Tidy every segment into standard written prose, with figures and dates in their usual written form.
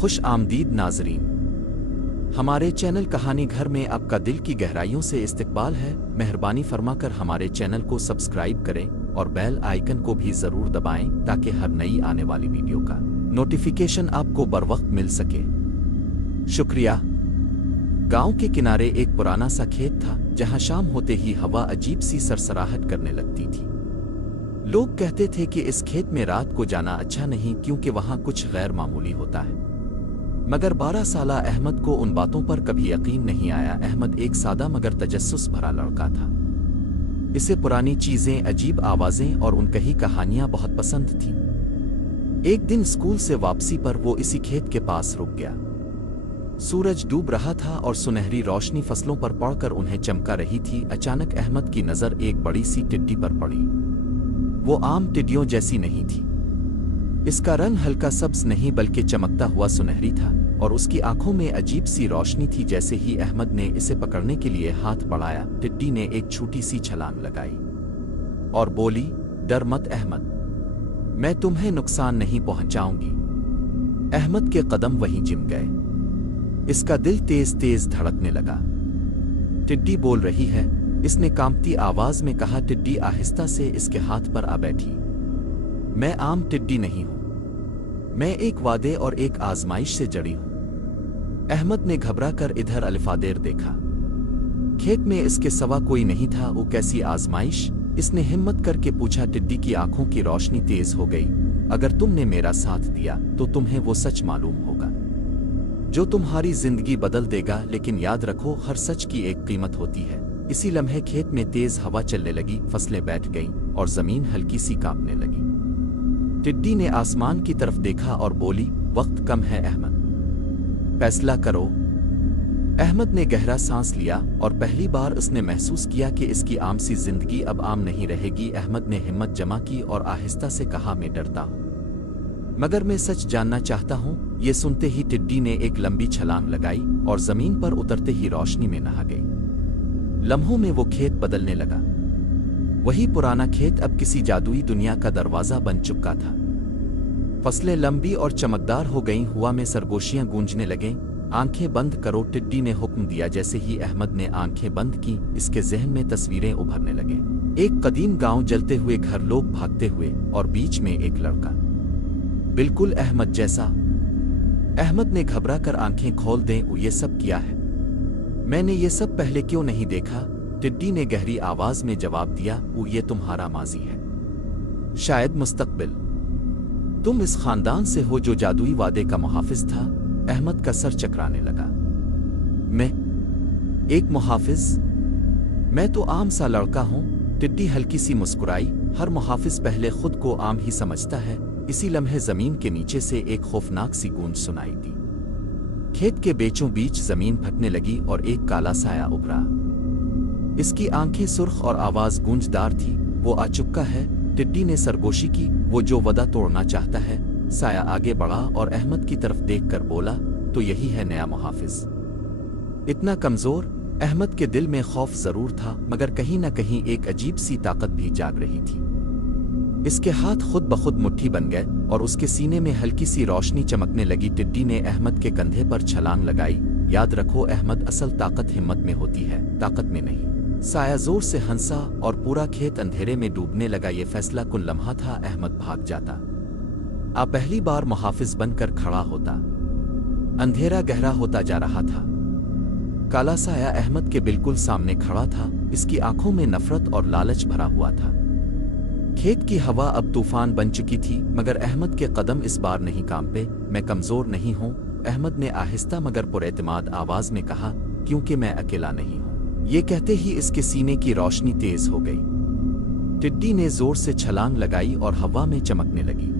خوش آمدید ناظرین، ہمارے چینل کہانی گھر میں آپ کا دل کی گہرائیوں سے استقبال ہے۔ مہربانی فرما کر ہمارے چینل کو سبسکرائب کریں اور بیل آئیکن کو بھی ضرور دبائیں تاکہ ہر نئی آنے والی ویڈیو کا نوٹیفیکیشن آپ کو بروقت مل سکے۔ شکریہ۔ گاؤں کے کنارے ایک پرانا سا کھیت تھا جہاں شام ہوتے ہی ہوا عجیب سی سرسراہٹ کرنے لگتی تھی۔ لوگ کہتے تھے کہ اس کھیت میں رات کو جانا اچھا نہیں کیونکہ وہاں کچھ غیر معمولی ہوتا ہے، مگر 12 سالہ احمد کو ان باتوں پر کبھی یقین نہیں آیا۔ احمد ایک سادہ مگر تجسس بھرا لڑکا تھا۔ اسے پرانی چیزیں، عجیب آوازیں اور ان کہی کہانیاں بہت پسند تھیں۔ ایک دن اسکول سے واپسی پر وہ اسی کھیت کے پاس رک گیا۔ سورج ڈوب رہا تھا اور سنہری روشنی فصلوں پر پڑ کر انہیں چمکا رہی تھی۔ اچانک احمد کی نظر ایک بڑی سی ٹڈی پر پڑی۔ وہ عام ٹڈیوں جیسی نہیں تھی۔ اس کا رنگ ہلکا سبز نہیں بلکہ چمکتا ہوا سنہری تھا، اور اس کی آنکھوں میں عجیب سی روشنی تھی۔ جیسے ہی احمد نے اسے پکڑنے کے لیے ہاتھ بڑھایا، ٹڈی نے ایک چھوٹی سی چھلانگ لگائی اور بولی، ڈر مت احمد، میں تمہیں نقصان نہیں پہنچاؤں گی۔ احمد کے قدم وہیں جم گئے۔ اس کا دل تیز تیز دھڑکنے لگا۔ ٹڈی بول رہی ہے، اس نے کانپتی آواز میں کہا۔ ٹڈی آہستہ سے اس کے ہاتھ پر آ بیٹھی۔ میں عام ٹڈی نہیں ہوں، میں ایک وعدے اور ایک آزمائش سے جڑی ہوں۔ احمد نے گھبرا کر ادھر الفادیر دیکھا۔ کھیت میں اس کے سوا کوئی نہیں تھا۔ وہ کیسی آزمائش؟ اس نے ہمت کر کے پوچھا۔ ٹڈی کی آنکھوں کی روشنی تیز ہو گئی۔ اگر تم نے میرا ساتھ دیا تو تمہیں وہ سچ معلوم ہوگا جو تمہاری زندگی بدل دے گا، لیکن یاد رکھو، ہر سچ کی ایک قیمت ہوتی ہے۔ اسی لمحے کھیت میں تیز ہوا چلنے لگی، فصلیں بیٹھ گئیں اور زمین ہلکی سی کانپنے لگی۔ ٹڈی نے آسمان کی طرف دیکھا اور بولی، وقت کم ہے احمد، فیصلہ کرو۔ احمد نے گہرا سانس لیا اور پہلی بار اس نے محسوس کیا کہ اس کی عام سی زندگی اب عام نہیں رہے گی۔ احمد نے ہمت جمع کی اور آہستہ سے کہا، میں ڈرتا ہوں مگر میں سچ جاننا چاہتا ہوں۔ یہ سنتے ہی ٹڈی نے ایک لمبی چھلانگ لگائی اور زمین پر اترتے ہی روشنی میں نہا گئی۔ لمحوں میں وہ کھیت بدلنے لگا۔ وہی پرانا کھیت اب کسی جادوئی دنیا کا دروازہ بن چکا تھا۔ فصلیں لمبی اور چمکدار ہو گئیں، ہوا میں سرگوشیاں گونجنے لگیں۔ آنکھیں بند کرو، ٹڈی نے حکم دیا۔ جیسے ہی احمد نے آنکھیں بند کی، اس کے ذہن میں تصویریں ابھرنے لگیں۔ ایک قدیم گاؤں، جلتے ہوئے گھر، لوگ بھاگتے ہوئے، اور بیچ میں ایک لڑکا، بالکل احمد جیسا۔ احمد نے گھبرا کر آنکھیں کھول دیں۔ یہ سب کیا ہے؟ میں نے یہ سب پہلے کیوں نہیں دیکھا؟ ٹڈی نے گہری آواز میں جواب دیا، یہ تمہارا ماضی ہے، شاید مستقبل۔ تم اس خاندان سے ہو جو جادوئی وعدے کا محافظ تھا۔ احمد کا سر چکرانے لگا۔ میں ایک محافظ؟ میں تو عام سا لڑکا ہوں۔ ٹڈی ہلکی سی مسکرائی۔ ہر محافظ پہلے خود کو عام ہی سمجھتا ہے۔ اسی لمحے زمین کے نیچے سے ایک خوفناک سی گونج سنائی دی۔ کھیت کے بیچوں بیچ زمین پھٹنے لگی اور ایک کالا سایہ ابھرا۔ اس کی آنکھیں سرخ اور آواز گونجدار تھی، وہ آ چکا ہے۔ ٹڈی نے سرگوشی کی، وہ جو وعدہ توڑنا چاہتا ہے۔ سایہ آگے بڑھا اور احمد کی طرف دیکھ کر بولا، تو یہی ہے نیا محافظ؟ اتنا کمزور؟ احمد کے دل میں خوف ضرور تھا، مگر کہیں نہ کہیں ایک عجیب سی طاقت بھی جاگ رہی تھی۔ اس کے ہاتھ خود بخود مٹھی بن گئے اور اس کے سینے میں ہلکی سی روشنی چمکنے لگی۔ ٹڈی نے احمد کے کندھے پر چھلانگ لگائی۔ یاد رکھو احمد، اصل طاقت ہمت میں ہوتی ہے، طاقت میں نہیں۔ سایہ زور سے ہنسا اور پورا کھیت اندھیرے میں ڈوبنے لگا۔ یہ فیصلہ کن لمحہ تھا، احمد بھاگ جاتا، پہلی بار محافظ بن کر کھڑا ہوتا۔ اندھیرا گہرا ہوتا جا رہا تھا۔ کالا سایہ احمد کے بالکل سامنے کھڑا تھا، اس کی آنکھوں میں نفرت اور لالچ بھرا ہوا تھا۔ کھیت کی ہوا اب طوفان بن چکی تھی، مگر احمد کے قدم اس بار نہیں کانپے۔ میں کمزور نہیں ہوں، احمد نے آہستہ مگر پر اعتماد آواز میں کہا، کیونکہ میں اکیلا نہیں ہوں۔ یہ کہتے ہی اس کے سینے کی روشنی تیز ہو گئی۔ ٹڈی نے زور سے چھلانگ لگائی اور ہوا میں چمکنے لگی۔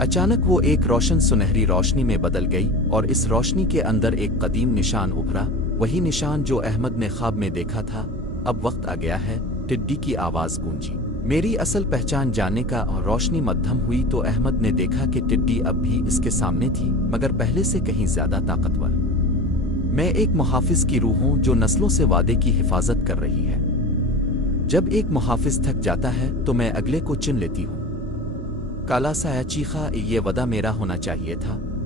اچانک وہ ایک روشن سنہری روشنی میں بدل گئی اور اس روشنی کے اندر ایک قدیم نشان ابھرا، وہی نشان جو احمد نے خواب میں دیکھا تھا۔ اب وقت آ گیا ہے، ٹڈی کی آواز گونجی، میری اصل پہچان جاننے کا۔ روشنی مدھم ہوئی تو احمد نے دیکھا کہ ٹڈی اب بھی اس کے سامنے تھی، مگر پہلے سے کہیں زیادہ طاقتور۔ میں ایک محافظ کی روح ہوں جو نسلوں سے وعدے کی حفاظت کر رہی ہے۔ جب ایک محافظ تھک جاتا ہے تو میں اگلے کو چن لیتی ہوں۔ کالا سایہ چیخا، یہ وعدہ میرا ہونا چاہیے تھا،